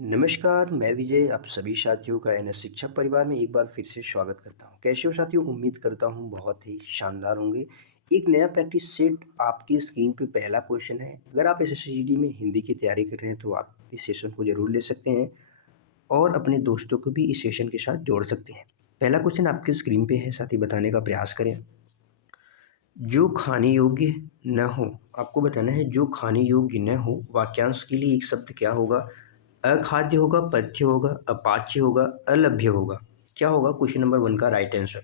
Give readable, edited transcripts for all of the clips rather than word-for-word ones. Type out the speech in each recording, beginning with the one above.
नमस्कार, मैं विजय आप सभी साथियों का एनएस शिक्षक परिवार में एक बार फिर से स्वागत करता हूं। कैसे हो साथियों? उम्मीद करता हूं बहुत ही शानदार होंगे। एक नया प्रैक्टिस सेट आपकी स्क्रीन पे पहला क्वेश्चन है। अगर आप एसएससीजीडी में हिंदी की तैयारी कर रहे हैं तो आप इस सेशन को ज़रूर ले सकते हैं और अपने दोस्तों को भी इस सेशन के साथ जोड़ सकते हैं। पहला क्वेश्चन आपकी स्क्रीन पे है, साथ ही बताने का प्रयास करें। जो खाने योग्य न हो, आपको बताना है जो खाने योग्य न हो, वाक्यांश के लिए एक शब्द क्या होगा? अखाद्य होगा, पथ्य होगा, अपाच्य होगा, अलभ्य होगा। क्या होगा क्वेश्चन नंबर 1 का राइट आंसर?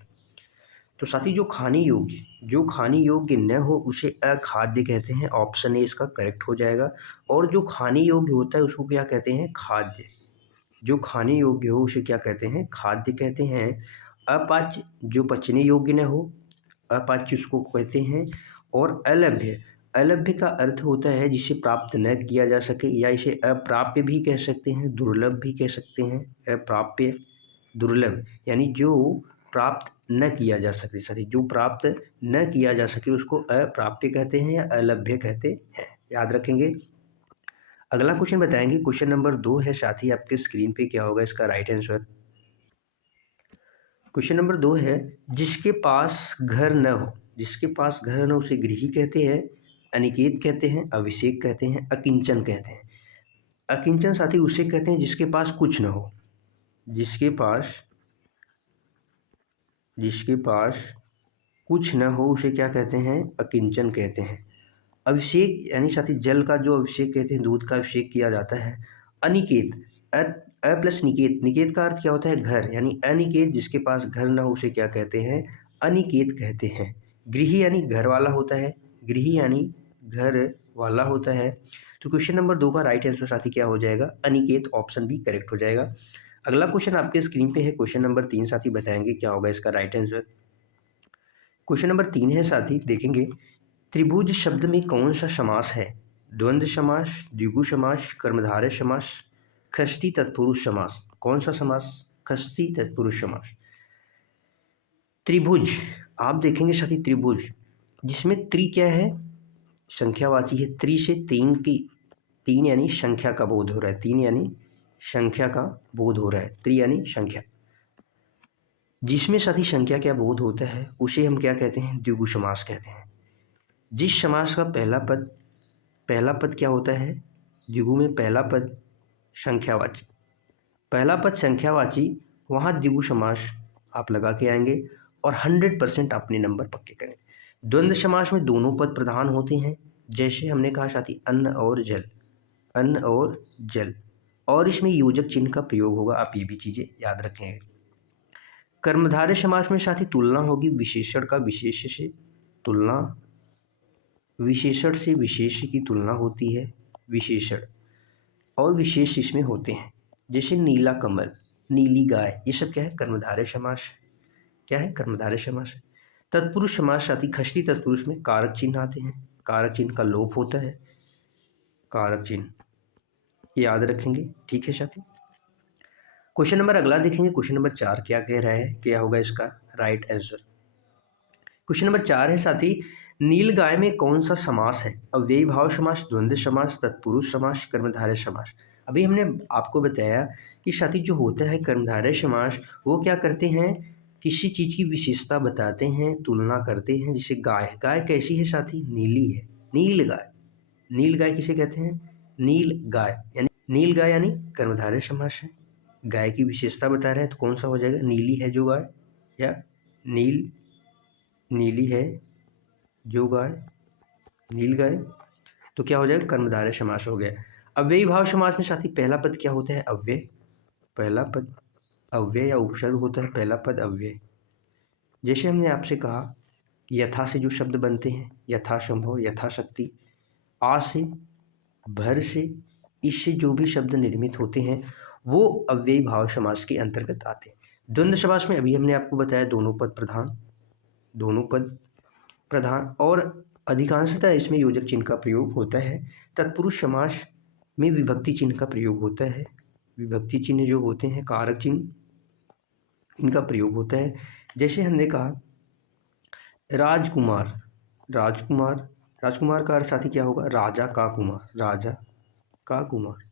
तो साथी जो खाने योग्य न हो उसे अखाद्य कहते हैं, ऑप्शन ए इसका करेक्ट हो जाएगा। और जो खाने योग्य होता है उसको क्या कहते हैं? खाद्य। जो खाने योग्य हो उसे क्या कहते हैं? खाद्य कहते हैं। अपाच्य जो पचने योग्य न हो, अपाच्य उसको कहते हैं। और अलभ्य, अलभ्य का अर्थ होता है जिसे प्राप्त न किया जा सके, या इसे अप्राप्य भी कह सकते हैं, दुर्लभ भी कह सकते हैं। अप्राप्य, दुर्लभ यानी जो प्राप्त न किया जा सके, सॉरी जो प्राप्त न किया जा सके उसको अप्राप्य कहते हैं या अलभ्य कहते हैं। याद रखेंगे। अगला क्वेश्चन बताएंगे, क्वेश्चन नंबर 2 है साथी आपके स्क्रीन पे। क्या होगा इसका राइट आंसर? क्वेश्चन नंबर 2 है, जिसके पास घर न हो, जिसके पास घर न हो उसे गृही कहते हैं, अनिकेत कहते हैं, अभिषेक कहते हैं, अकिंचन कहते हैं। अकिंचन साथी उसे कहते हैं जिसके पास कुछ न हो। जिसके पास कुछ न हो उसे क्या कहते हैं? अकिंचन कहते हैं। अभिषेक यानी साथी जल का जो अभिषेक कहते हैं, दूध का अभिषेक किया जाता है। अनिकेत, अ प्लस निकेत, निकेत का अर्थ क्या होता है? घर, यानी अनिकेत जिसके पास घर न हो उसे क्या कहते हैं? अनिकेत कहते हैं। गृही यानी घर वाला होता है, गृही यानी घर वाला होता है। तो क्वेश्चन नंबर 2 का राइट आंसर साथी क्या हो जाएगा? अनिकेत, ऑप्शन बी करेक्ट हो जाएगा। अगला क्वेश्चन आपके स्क्रीन पे है, क्वेश्चन नंबर 3 साथी बताएंगे क्या होगा इसका राइट आंसर। क्वेश्चन नंबर 3 है साथी, देखेंगे त्रिभुज शब्द में कौन सा समास है? द्वंद्व समास, द्विगु समास, कर्मधारय समास, षष्ठी तत्पुरुष समास। कौन सा समास? षष्ठी तत्पुरुष समास। त्रिभुज, आप देखेंगे साथी त्रिभुज जिसमें त्रि क्या है? संख्यावाची है। त्रि से तीन यानी संख्या का बोध हो रहा है, तीन यानी संख्या का बोध हो रहा है, त्रि यानी संख्या। जिसमें साथी संख्या क्या बोध होता है उसे हम क्या कहते हैं? द्विगु समास कहते हैं। जिस समास का पहला पद क्या होता है? द्विगु में पहला पद संख्यावाची, पहला पद संख्यावाची, वहाँ द्विगु समास आप लगा के आएंगे और 100% अपने नंबर पक्के करें। द्वंद्व समास में दोनों पद प्रधान होते हैं, जैसे हमने कहा साथी अन्न और जल, अन्न और जल, और इसमें योजक चिन्ह का प्रयोग होगा। आप ये भी चीज़ें याद रखेंगे। कर्मधारय समास में साथी तुलना होगी विशेषण का विशेष से, तुलना, विशेषण से विशेष की तुलना होती है, विशेषण और विशेष इसमें होते हैं, जैसे नीला कमल, नीली गाय, ये सब क्या है? कर्मधारय समास। क्या है? कर्मधारय समास है। तत्पुरुष समास साथी षष्ठी तत्पुरुष में कारक चिन्ह आते हैं, कारक चिन्ह का लोप होता है, कारक चिन्ह याद रखेंगे। ठीक है साथी। क्वेश्चन नंबर अगला देखेंगे, क्वेश्चन नंबर 4 क्या कह रहा है, क्या होगा इसका राइट आंसर। क्वेश्चन नंबर 4 है साथी, नील गाय में कौन सा समास है? अव्ययी भाव समास, द्वंद्व समास, तत्पुरुष समास, कर्मधारय समास। अभी हमने आपको बताया कि साथी जो होता है कर्मधारय समास, वो क्या करते हैं? किसी चीज़ की विशेषता बताते हैं, तुलना करते हैं। जैसे गाय, गाय कैसी है साथी? नीली है, नील गाय। नील गाय किसे कहते हैं? नील गाय, यानी नील गाय यानी कर्मधारय समास है। गाय की विशेषता बता रहे हैं तो कौन सा हो जाएगा? नीली है जो गाय, या नीली है जो गाय, नील गाय। तो क्या हो जाएगा? कर्मधारय समास हो गया। अव्ययी भाव समास में साथी पहला पद क्या होता है? अव्यय, पहला पद अव्यय या उपसर्ग होता है, पहला पद अव्यय। जैसे हमने आपसे कहा यथा से जो शब्द बनते हैं, यथासंभव, यथाशक्ति, आ से, भर से, इससे जो भी शब्द निर्मित होते हैं वो अव्ययी भाव समास के अंतर्गत आते हैं। द्वंद्व समास में अभी हमने आपको बताया दोनों पद प्रधान, दोनों पद प्रधान, और अधिकांशतः इसमें योजक चिन्ह का प्रयोग होता है। तत्पुरुष समास में विभक्ति चिन्ह का प्रयोग होता है, विभक्ति चिन्ह जो होते हैं, कारक चिन्ह, इनका प्रयोग होता है। जैसे हमने कहा राजकुमार, राजकुमार, राजकुमार का अर्थ साथी क्या होगा? राजा का कुमार, राजा का कुमार।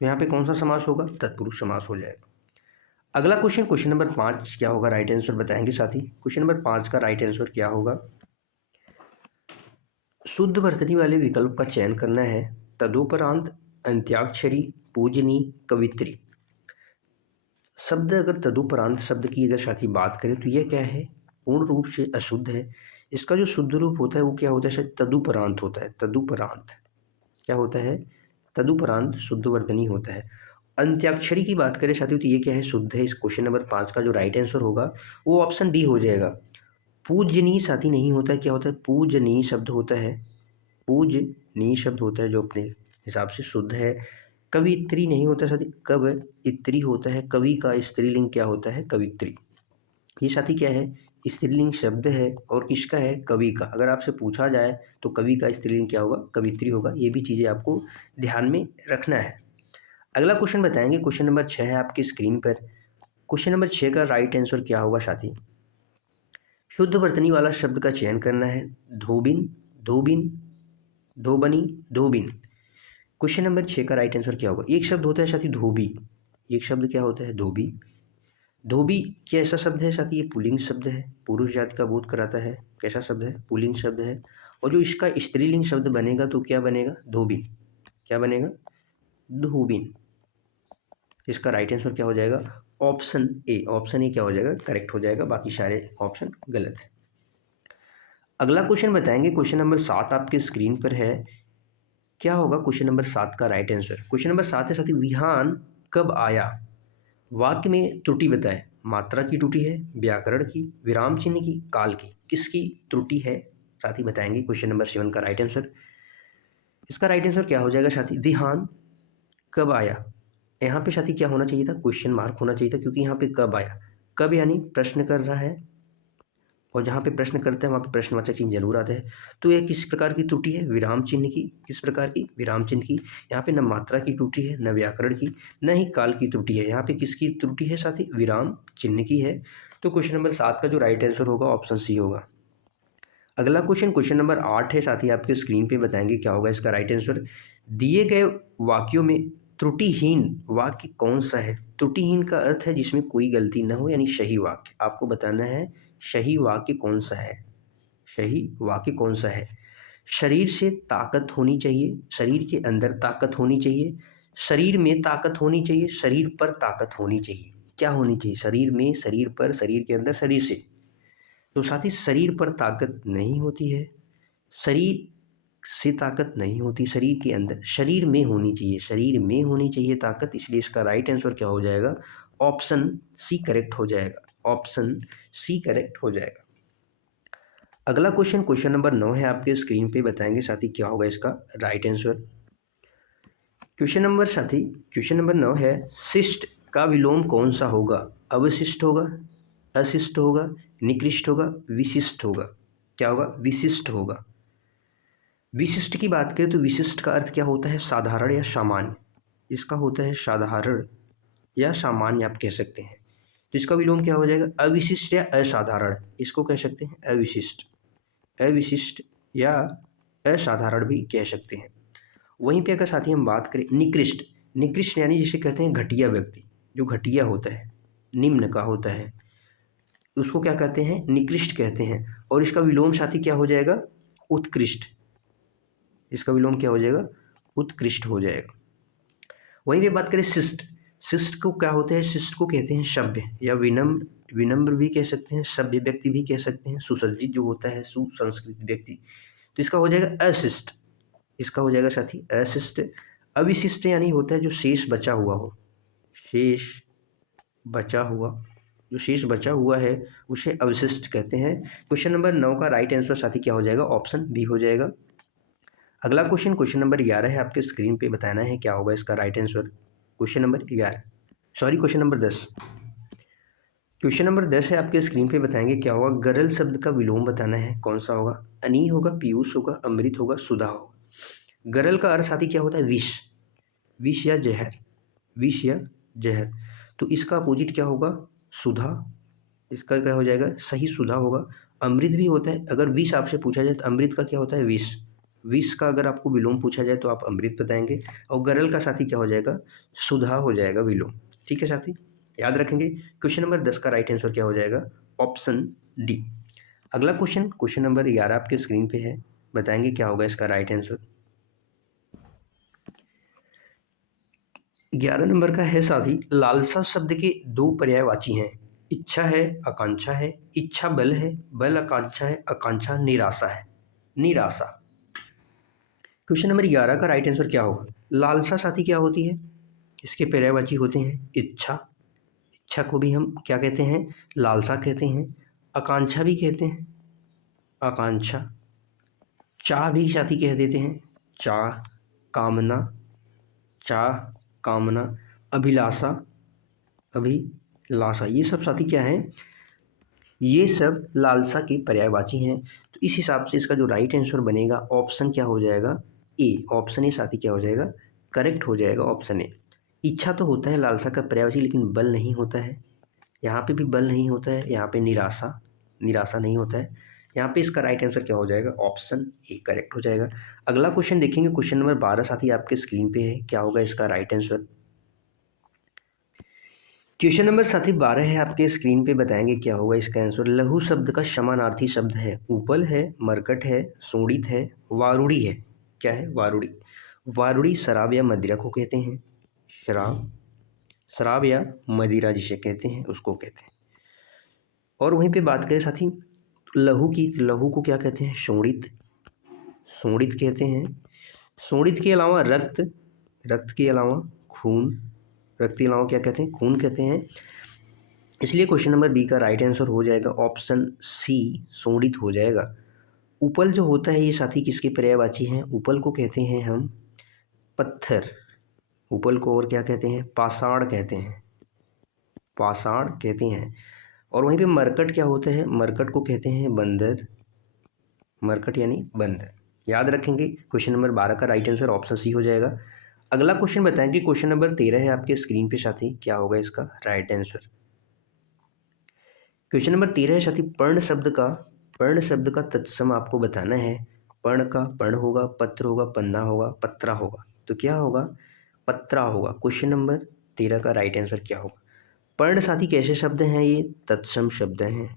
तो यहाँ पे कौन सा समास होगा? तत्पुरुष समास हो जाएगा। अगला क्वेश्चन, क्वेश्चन नंबर 5 क्या होगा? राइट आंसर बताएंगे साथी। क्वेश्चन नंबर 5 का राइट आंसर क्या होगा? शुद्ध वर्तनी वाले विकल्प का चयन करना है। तदुपरांत अंत्याक्षरी, पूजनी, कवित्री। शब्द अगर तदुपरांत शब्द की अगर साथी बात करें तो यह क्या है? पूर्ण रूप से अशुद्ध है। इसका जो शुद्ध रूप होता है वो क्या होता है? शायद तदुपरांत होता है। तदुपरांत क्या होता है? तदुपरांत शुद्ध वर्तनी होता है। अंत्याक्षरी की बात करें साथियों तो ये क्या है? शुद्ध है। इस क्वेश्चन नंबर 5 का जो राइट आंसर होगा वो ऑप्शन डी हो जाएगा। पूजनी साथी नहीं होता है, क्या होता है? पूजनी शब्द होता है। पूजनी शब्द होता है जो अपने हिसाब से शुद्ध है। कवित्री नहीं होता साथी, कवित्री होता है। कवि का स्त्रीलिंग क्या होता है? कवित्री। ये साथी क्या है? स्त्रीलिंग शब्द है। और किसका है? कवि का। अगर आपसे पूछा जाए तो कवि का स्त्रीलिंग क्या होगा? कवित्री होगा। ये भी चीज़ें आपको ध्यान में रखना है। अगला क्वेश्चन बताएंगे, क्वेश्चन नंबर 6 है आपकी स्क्रीन पर। क्वेश्चन नंबर 6 का राइट आंसर क्या होगा साथी? शुद्ध वर्तनी वाला शब्द का चयन करना है। धोबिन, धोबिन, धोबनी, धोबिन। क्वेश्चन नंबर 6 का राइट आंसर क्या होगा? एक शब्द होता है साथी धोबी। एक शब्द क्या होता है? धोबी। धोबी क्या ऐसा शब्द है साथी? ये पुल्लिंग शब्द है, पुरुष जाति का बोध कराता है। कैसा शब्द है? पुल्लिंग शब्द है। और जो इसका स्त्रीलिंग शब्द बनेगा तो क्या बनेगा? धोबिन। क्या बनेगा? धोबिन। इसका राइट आंसर क्या हो जाएगा? Option A. ऑप्शन ए क्या हो जाएगा? करेक्ट हो जाएगा। बाकी सारे ऑप्शन गलत है। अगला क्वेश्चन बताएंगे, क्वेश्चन नंबर 7 आपके स्क्रीन पर है। क्या होगा क्वेश्चन नंबर 7 का राइट आंसर? क्वेश्चन नंबर 7 है साथी, विहान कब आया? वाक्य में त्रुटि बताएं। मात्रा की त्रुटि है, व्याकरण की, विराम चिन्ह की, काल की। किसकी त्रुटि है साथी बताएंगे? क्वेश्चन नंबर 7 का राइट आंसर। इसका राइट आंसर क्या हो जाएगा साथी? विहान कब आया। यहाँ पे साथी क्या होना चाहिए था? क्वेश्चन मार्क होना चाहिए था, क्योंकि यहाँ पे कब आया। कब यानी प्रश्न कर रहा है, और जहाँ पे प्रश्न करते हैं वहाँ पे प्रश्नवाचक चिन्ह जरूर आता है। तो यह किस प्रकार की त्रुटि है? विराम चिन्ह की। किस प्रकार की? विराम चिन्ह की। यहाँ पे न मात्रा की त्रुटि है, न व्याकरण की, न ही काल की त्रुटि है। यहाँ पे किसकी त्रुटि है साथी? विराम चिन्ह की है। तो क्वेश्चन नंबर 7 का जो राइट आंसर होगा ऑप्शन सी होगा। अगला क्वेश्चन, क्वेश्चन नंबर 8 है साथी आपके स्क्रीन पे। बताएंगे क्या होगा इसका राइट आंसर? दिए गए वाक्यों में त्रुटिहीन वाक्य कौन सा है? त्रुटिहीन का अर्थ है जिसमें कोई गलती न हो, यानी सही वाक्य। आपको बताना है सही वाक्य कौन सा है। सही वाक्य कौन सा है? शरीर से ताकत होनी चाहिए, शरीर के अंदर ताकत होनी चाहिए, शरीर में ताकत होनी चाहिए, शरीर पर ताकत होनी चाहिए। क्या होनी चाहिए? शरीर में, शरीर पर, शरीर के अंदर, शरीर से। तो साथ ही शरीर पर ताकत नहीं होती है, शरीर से ताकत नहीं होती, शरीर के अंदर, शरीर में होनी चाहिए। शरीर में होनी चाहिए ताकत। इसलिए इसका राइट आंसर क्या हो जाएगा? ऑप्शन सी करेक्ट हो जाएगा। ऑप्शन सी करेक्ट हो जाएगा। अगला क्वेश्चन, क्वेश्चन नंबर 9 है आपके स्क्रीन पे। बताएंगे साथी क्या होगा इसका राइट आंसर? क्वेश्चन नंबर साथी, क्वेश्चन नंबर 9 है, शिष्ट का विलोम कौन सा होगा? अवशिष्ट होगा, अशिष्ट होगा, निकृष्ट होगा, विशिष्ट होगा। क्या होगा? विशिष्ट होगा। विशिष्ट की बात करें तो विशिष्ट का अर्थ क्या होता है? साधारण या सामान्य। इसका होता है साधारण या सामान्य आप कह सकते हैं। तो इसका विलोम क्या हो जाएगा? अविशिष्ट या असाधारण। इसको कह सकते हैं अविशिष्ट। अविशिष्ट या असाधारण भी कह सकते हैं। वहीं पे अगर साथी हम बात करें निकृष्ट, निकृष्ट यानी जिसे कहते हैं घटिया व्यक्ति, जो घटिया होता है, निम्न का होता है, उसको क्या कहते हैं? निकृष्ट कहते हैं। और इसका विलोम साथी क्या हो जाएगा? उत्कृष्ट। इसका विलोम क्या हो जाएगा? उत्कृष्ट हो जाएगा। वहीं पे बात करें शिष्ट, शिष्ट को क्या होते हैं? शिष्ट को कहते हैं सभ्य या विनम्र, विनम्र भी कह सकते हैं, सभ्य व्यक्ति भी कह सकते हैं, सुसज्जित जो होता है, सुसंस्कृत व्यक्ति। तो इसका हो जाएगा अशिष्ट। इसका हो जाएगा साथी अशिष्ट। अविशिष्ट यानी होता है जो शेष बचा हुआ हो, शेष बचा हुआ, जो शेष बचा हुआ है उसे अवशिष्ट कहते हैं। क्वेश्चन नंबर 9 का राइट आंसर साथी क्या हो जाएगा? ऑप्शन बी हो जाएगा। अगला क्वेश्चन, क्वेश्चन नंबर 11 है आपके स्क्रीन पे। बताना है क्या होगा इसका right answer? Question number 11, sorry question number 10। Question number 10 है आपके स्क्रीन पे। बताएंगे क्या होगा? गरल शब्द का विलोम बताना है कौन सा होगा? अनी होगा, पीयूष होगा, अमृत होगा, सुधा होगा। गरल का अर्थ साथी क्या होता है? विष, विष या जहर, विष या जहर। तो इसका अपोजिट क्या होगा? सुधा। इसका क्या हो जाएगा? सही सुधा होगा। अमृत भी होता है। अगर विष आपसे पूछा जाए तो अमृत का क्या होता है? विष। विष का अगर आपको विलोम पूछा जाए तो आप अमृत बताएंगे, और गरल का साथी क्या हो जाएगा, सुधा हो जाएगा विलोम। ठीक है साथी, याद रखेंगे। क्वेश्चन नंबर 10 का राइट आंसर क्या हो जाएगा, ऑप्शन डी। अगला क्वेश्चन, क्वेश्चन नंबर 11 आपके स्क्रीन पे है, बताएंगे क्या होगा इसका राइट आंसर। 11 नंबर का है साथी, लालसा शब्द के दो पर्यायवाची हैं, इच्छा है आकांक्षा है, इच्छा बल है, बल आकांक्षा है, आकांक्षा निराशा है, निराशा। क्वेश्चन नंबर 11 का राइट आंसर क्या होगा, लालसा साथी क्या होती है, इसके पर्यायवाची होते हैं इच्छा, इच्छा को भी हम क्या कहते हैं, लालसा कहते हैं, आकांक्षा भी कहते हैं, आकांक्षा, चाह भी साथी कह देते हैं, चाह, कामना, चाह, कामना, अभिलाषा, अभिलाषा, ये सब साथी क्या है, ये सब लालसा के पर्यायवाची हैं। तो इस हिसाब से इसका जो राइट आंसर बनेगा ऑप्शन क्या हो जाएगा, ए, ऑप्शन ए साथी क्या हो जाएगा, करेक्ट हो जाएगा ऑप्शन ए। इच्छा तो होता है लालसा का पर्यायवाची, लेकिन बल नहीं होता है, यहाँ पे भी बल नहीं होता है, यहाँ पे निराशा, निराशा नहीं होता है, यहाँ पे इसका राइट आंसर क्या हो जाएगा, ऑप्शन ए करेक्ट हो जाएगा। अगला क्वेश्चन देखेंगे, क्वेश्चन नंबर 12 साथी आपके स्क्रीन पे है, क्या होगा इसका राइट आंसर। क्वेश्चन नंबर साथी 12 है आपके स्क्रीन पे, बताएंगे क्या होगा इसका आंसर। लघु शब्द का समानार्थी शब्द है, उपल है, मरकट है, सोडित है, वारुड़ी है। क्या है, वारुड़ी। वारुड़ी शराब या मदिरा को कहते हैं, शराब, शराब या मदिरा जिसे कहते हैं उसको कहते हैं। और वहीं पे बात करें साथी लहू की, लहू को क्या कहते हैं, शोणित, शोणित कहते हैं। शोणित के अलावा रक्त, रक्त के अलावा खून, रक्त के अलावा क्या कहते हैं, खून कहते हैं। इसलिए क्वेश्चन नंबर बी का राइट आंसर हो जाएगा ऑप्शन सी, शोणित हो जाएगा। उपल जो होता है ये साथी किसके पर्यायवाची हैं, उपल को कहते हैं हम पत्थर, उपल को और क्या कहते हैं, पाषाण कहते हैं, पाषाण कहते हैं। और वहीं पे मरकट क्या होता है, मरकट को कहते हैं बंदर, मरकट यानी बंदर। याद रखेंगे, क्वेश्चन नंबर 12 का राइट आंसर ऑप्शन सी हो जाएगा। अगला क्वेश्चन बताएंगे, क्वेश्चन नंबर 13 है आपके स्क्रीन पे साथी, क्या होगा इसका राइट आंसर। क्वेश्चन नंबर 13 है साथी, पर्ण शब्द का, पर्ण शब्द का तत्सम आपको बताना है। पर्ण का पर्ण होगा, पत्र होगा, पन्ना होगा, पत्रा होगा, तो क्या होगा, पत्रा होगा। क्वेश्चन नंबर 13 का राइट आंसर क्या होगा। पर्ण साथी कैसे शब्द हैं, ये तत्सम शब्द हैं।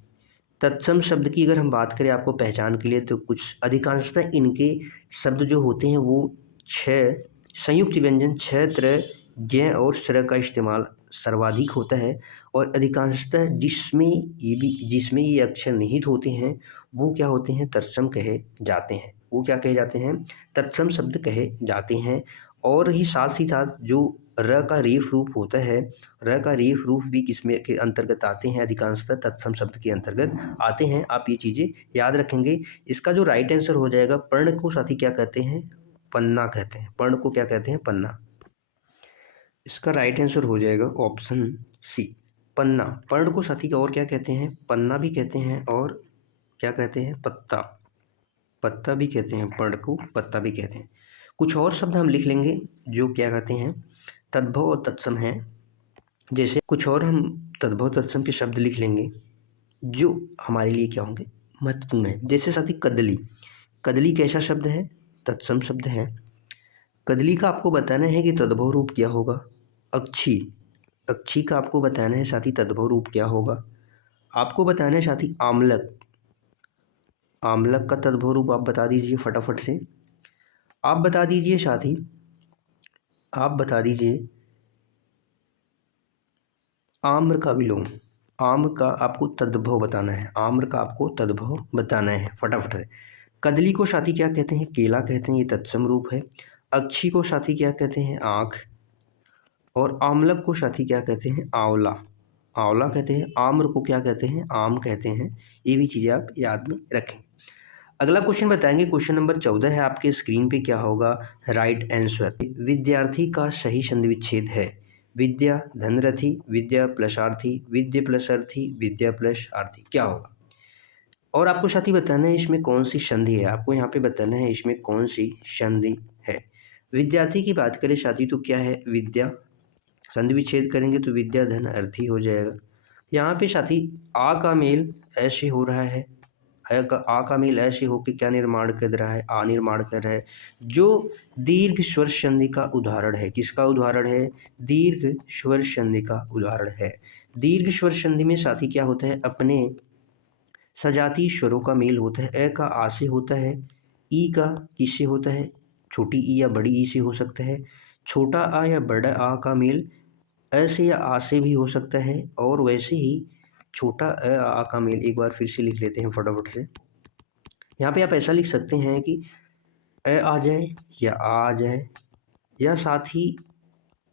तत्सम शब्द की अगर हम बात करें आपको पहचान के लिए, तो कुछ अधिकांशतः इनके शब्द जो होते हैं वो 6 संयुक्त व्यंजन, 6 तरह ज्ञ और स्र का इस्तेमाल सर्वाधिक होता है। और अधिकांशतः जिसमें ये अक्षर निहित होते हैं वो क्या होते हैं, तत्सम कहे जाते हैं, वो क्या कहे जाते हैं, तत्सम शब्द कहे जाते हैं। और ही साथ जो र का रेफ रूप होता है, र का रेफ रूप भी किसमें के अंतर्गत आते हैं, अधिकांशतः तत्सम शब्द के अंतर्गत आते हैं। आप ये चीज़ें याद रखेंगे। इसका जो राइट आंसर हो जाएगा, पर्ण को साथी क्या कहते हैं, पन्ना कहते हैं, पर्ण को क्या कहते हैं, पन्ना। इसका राइट आंसर हो जाएगा ऑप्शन सी, पन्ना। पर्ण को साथी और क्या कहते हैं, पन्ना भी कहते हैं, और क्या कहते हैं, पत्ता, पत्ता भी कहते हैं, पर्ण को पत्ता भी कहते हैं। कुछ और शब्द हम लिख लेंगे जो क्या कहते हैं, तद्भव और तत्सम है। जैसे कुछ और हम तद्भव तत्सम के शब्द लिख लेंगे जो हमारे लिए क्या होंगे, महत्वपूर्ण है। जैसे साथी कदली, कदली कैसा शब्द है, तत्सम शब्द है। कदली का आपको बताना है कि तद्भव रूप क्या होगा। अक्षी, अक्षी का आपको बताना है साथी तद्भव रूप क्या होगा। आपको बताना है साथी आमलक, आमलक का तद्भव रूप आप बता दीजिए फटाफट से। आप बता दीजिए साथी, आप बता दीजिए आम्र का विलोम, आम्र का आपको तद्भव बताना है, आम्र का आपको तद्भव बताना है फटाफट से। कदली को साथी क्या कहते हैं, केला कहते हैं, ये तत्सम रूप है। अक्षी को साथी क्या कहते हैं, आँख। और आमलक को साथी क्या कहते हैं, आंवला, आंवला कहते हैं। आम्र को क्या कहते हैं, आम कहते हैं। ये भी चीज़ें आप याद में रखें। अगला क्वेश्चन बताएंगे, क्वेश्चन नंबर 14 है आपके स्क्रीन पे, क्या होगा राइट आंसर। विद्यार्थी का सही संधि विच्छेद है विद्या धनरथी, विद्या प्लस आर्थी, विद्या प्लस अर्थी, विद्या प्लस आर्थी, क्या होगा। और आपको साथी बताना है इसमें कौन सी संधि है, आपको यहाँ पे बताना है इसमें कौन सी संधि है। विद्यार्थी की बात करें साथी तो क्या है, विद्या, संधि विच्छेद करेंगे तो विद्या धन अर्थी हो जाएगा। यहाँ पे साथी आ का मेल ऐसे हो रहा है, आ का मेल ऐसे होकर क्या निर्माण कर रहा है, आ निर्माण कर रहा है, जो दीर्घ स्वर संधि का उदाहरण है। किसका उदाहरण है? दीर्घ स्वर संधि का उदाहरण है। दीर्घ स्वर संधि में साथी क्या होता है, अपने सजातीय स्वरों का मेल होता है। ए का आ से होता है, ई का किससे होता है, छोटी ई या बड़ी ई से हो सकता है। छोटा आ या बड़ा आ का मेल अ से या आ से भी हो सकता है, और वैसे ही छोटा अ आ का मेल एक बार फिर से लिख लेते हैं फटाफट से। यहाँ पे आप ऐसा लिख सकते हैं कि अ आ जाए या आ जाए, या साथ ही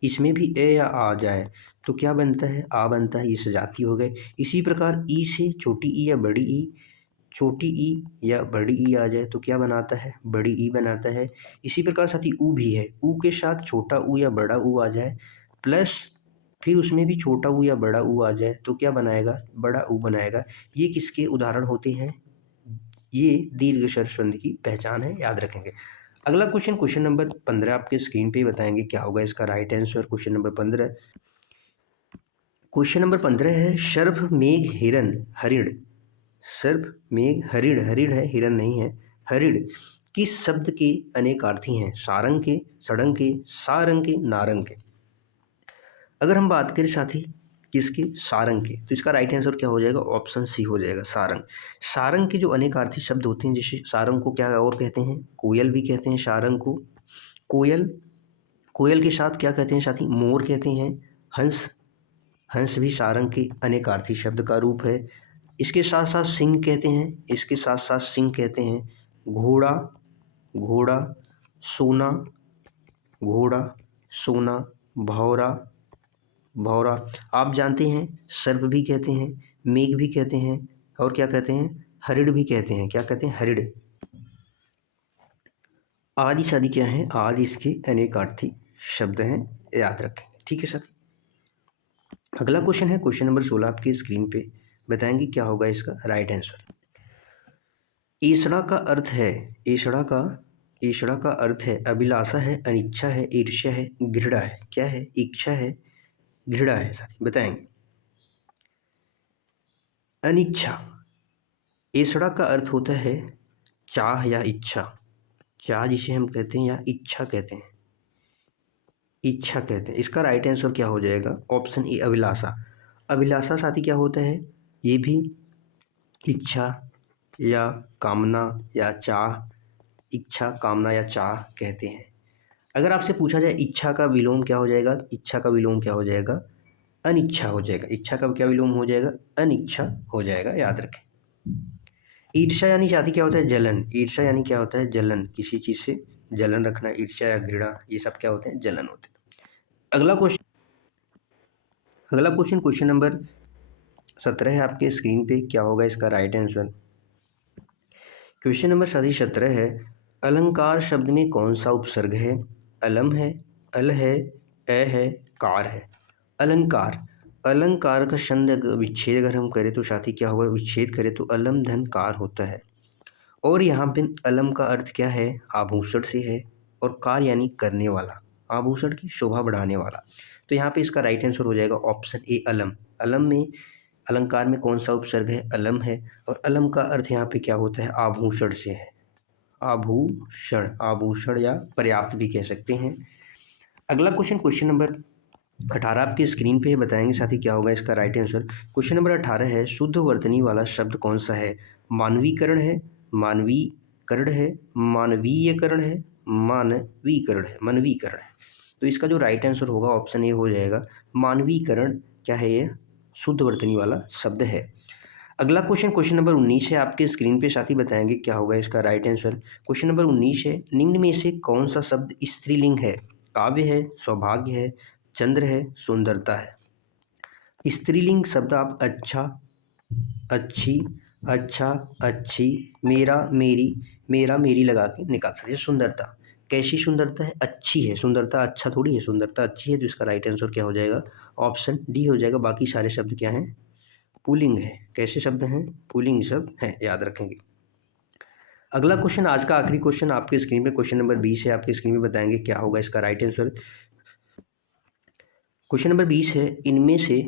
इसमें भी ए या आ जाए तो क्या बनता है, आ बनता है। ये सजाती हो गए। इसी प्रकार ई से छोटी ई या बड़ी ई, छोटी ई या बड़ी ई आ जाए तो क्या बनाता है, बड़ी ई बनाता है। इसी प्रकार साथ ही ऊ भी है, ऊ के साथ छोटा ऊ या बड़ा ऊ आ जाए, प्लस फिर उसमें भी छोटा ऊ या बड़ा ऊ आ जाए तो क्या बनाएगा, बड़ा ऊ बनाएगा। ये किसके उदाहरण होते हैं, ये दीर्घ स्वर संधि की पहचान है, याद रखेंगे। अगला क्वेश्चन, क्वेश्चन नंबर 15 आपके स्क्रीन पे बताएंगे क्या होगा इसका right answer. Question number 15, question number 15 है सर्व मेघ हिरण हरिण। सर्व मेघ हरिण, हरिण है, हिरण नहीं है, हरिण किस शब्द के अनेकार्थी हैं? सारंग के, सड़ंग के, सारंग के, नारंग के। अगर हम बात करें साथी किसके, सारंग के, तो इसका राइट आंसर क्या हो जाएगा, ऑप्शन सी हो जाएगा, सारंग। सारंग के जो अनेकार्थी शब्द होते हैं, जैसे सारंग को क्या और कहते हैं, कोयल भी कहते हैं सारंग को, कोयल। कोयल के साथ क्या कहते हैं साथी, मोर कहते हैं। हंस, हंस भी सारंग के अनेकार्थी शब्द का रूप है। इसके साथ साथ सिंह कहते हैं, इसके साथ साथ सिंह कहते हैं। घोड़ा, घोड़ा, सोना, घोड़ा, सोना, भौरा, भौरा। आप जानते हैं सर्प भी कहते हैं, मेघ भी कहते हैं, और क्या कहते हैं, हरिण भी कहते हैं। क्या कहते हैं, हरिण। आदि शादी क्या है, आदि इसके अनेकार्थी शब्द हैं, याद रखेंगे। ठीक है साथी। अगला क्वेश्चन है क्वेश्चन नंबर 16 आपकी स्क्रीन पे, बताएंगे क्या होगा इसका राइट आंसर। ईसड़ा का अर्थ है, ईसड़ा का, ईसड़ा का अर्थ है अभिलाषा है, अनिच्छा है, ईर्ष्या है, घृणा है। क्या है, इच्छा है, घृणा है साथी, बताएंगे। अनिच्छा, ईसड़ा का अर्थ होता है चाह या इच्छा, चाह जिसे हम कहते हैं या इच्छा कहते हैं, इच्छा कहते हैं। इसका राइट आंसर क्या हो जाएगा, ऑप्शन ए अभिलाषा। अभिलाषा साथी क्या होता है, ये भी इच्छा या कामना या चाह, इच्छा, कामना या चाह कहते हैं। अगर आपसे पूछा जाए इच्छा का विलोम क्या हो जाएगा, इच्छा का विलोम क्या हो जाएगा, अनिच्छा हो जाएगा। इच्छा का क्या विलोम हो जाएगा, अनिच्छा हो जाएगा, याद रखें। ईर्ष्या यानी साथी क्या होता है, जलन। ईर्ष्या यानी क्या होता है, जलन, किसी चीज़ से जलन रखना। ईर्ष्या या घृणा ये सब क्या होते हैं, जलन होते हैं। अगला क्वेश्चन, अगला क्वेश्चन क्वेश्चन नंबर 17 है आपके स्क्रीन पे, क्या होगा इसका राइट आंसर। क्वेश्चन नंबर 17 है अलंकार शब्द में कौन सा उपसर्ग है? अलम है, अल है, ए है, कार है। अलंकार, अलंकार का छंद विच्छेद अगर हम करें तो साथी क्या होगा, विच्छेद करें तो अलम धन कार होता है। और यहाँ पे अलम का अर्थ क्या है, आभूषण से है, और कार यानी करने वाला, आभूषण की शोभा बढ़ाने वाला। तो यहाँ पे इसका राइट आंसर हो जाएगा ऑप्शन ए अलम। अलम में, अलंकार में कौन सा उपसर्ग है, अलम है, और अलम का अर्थ यहाँ पे क्या होता है, आभूषण से है। आभूषण, आभूषण या पर्याप्त भी कह सकते हैं। अगला क्वेश्चन क्वेश्चन नंबर 18 आपकी स्क्रीन पे है, बताएंगे साथी क्या होगा इसका राइट आंसर। क्वेश्चन नंबर 18 है शुद्ध वर्तनी वाला शब्द कौन सा है? मानवीकरण है, मानवीकरण है, मानवीयकरण है, मानवीकरण है, मानवीकरण है। तो इसका जो राइट आंसर होगा ऑप्शन ए हो जाएगा, मानवीकरण। क्या है ये, शुद्ध वर्तनी वाला शब्द है। अगला क्वेश्चन क्वेश्चन नंबर 19 है आपके स्क्रीन पे, साथी बताएंगे क्या होगा इसका राइट आंसर। क्वेश्चन नंबर 19 है निम्न में से कौन सा शब्द स्त्रीलिंग है? काव्य है, सौभाग्य है, चंद्र है, सुंदरता है। स्त्रीलिंग शब्द आप अच्छा, अच्छी, अच्छा, अच्छी, मेरा, मेरी, मेरा, मेरी लगा के निकाल सकते हैं। सुंदरता, कैसी सुंदरता है, अच्छी है। सुंदरता अच्छा थोड़ी है, सुंदरता अच्छी है। तो इसका राइट आंसर क्या हो जाएगा, ऑप्शन डी हो जाएगा। बाकी सारे शब्द क्या हैं, पुल्लिंग है। कैसे शब्द हैं, पुल्लिंग शब्द हैं, याद रखेंगे। अगला क्वेश्चन, आज का आखिरी क्वेश्चन आपके स्क्रीन पे, क्वेश्चन नंबर 20 है आपके स्क्रीन पे, बताएंगे क्या होगा इसका राइट आंसर। क्वेश्चन नंबर 20 है इनमें से,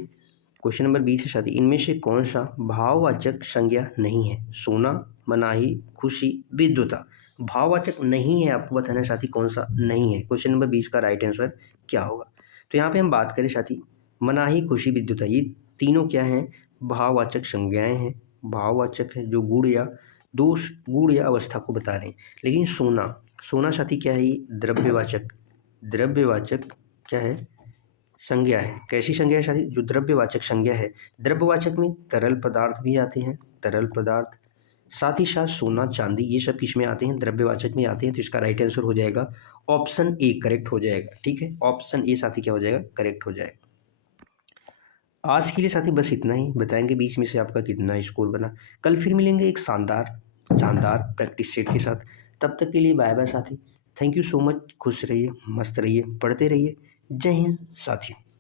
क्वेश्चन नंबर 20 है साथी, इनमें से कौन सा भाववाचक संज्ञा नहीं है? सोना, मनाही, खुशी, विद्युता। भाववाचक नहीं है, आपको बताना है साथी कौन सा नहीं है। क्वेश्चन नंबर 20 का राइट आंसर क्या होगा? तो यहाँ पे हम बात करें साथी, मनाही, खुशी, विद्युता, ये तीनों क्या हैं? भाववाचक संज्ञाएं हैं, भाववाचक है जो गुण या दोष, गुण या अवस्था को बता रहे हैं। लेकिन सोना, सोना साथी क्या है? ये द्रव्यवाचक, द्रव्यवाचक क्या है? संज्ञा है। कैसी संज्ञा है साथी? जो द्रव्यवाचक संज्ञा है। द्रव्यवाचक में तरल पदार्थ भी आते हैं, तरल पदार्थ, साथ ही साथ सोना, चांदी, ये सब किस में आते हैं? द्रव्यवाचक में आते हैं। तो इसका राइट आंसर हो जाएगा ऑप्शन ए, करेक्ट हो जाएगा। ठीक है, ऑप्शन ए साथी क्या हो जाएगा? करेक्ट हो जाएगा। आज के लिए साथी बस इतना ही, बताएंगे बीच में से आपका कितना स्कोर बना। कल फिर मिलेंगे एक शानदार शानदार प्रैक्टिस सेट के साथ। तब तक के लिए बाय बाय साथी। Thank you so much. खुश रहिए, मस्त रहिए, पढ़ते रहिए। जय हिंद साथियों।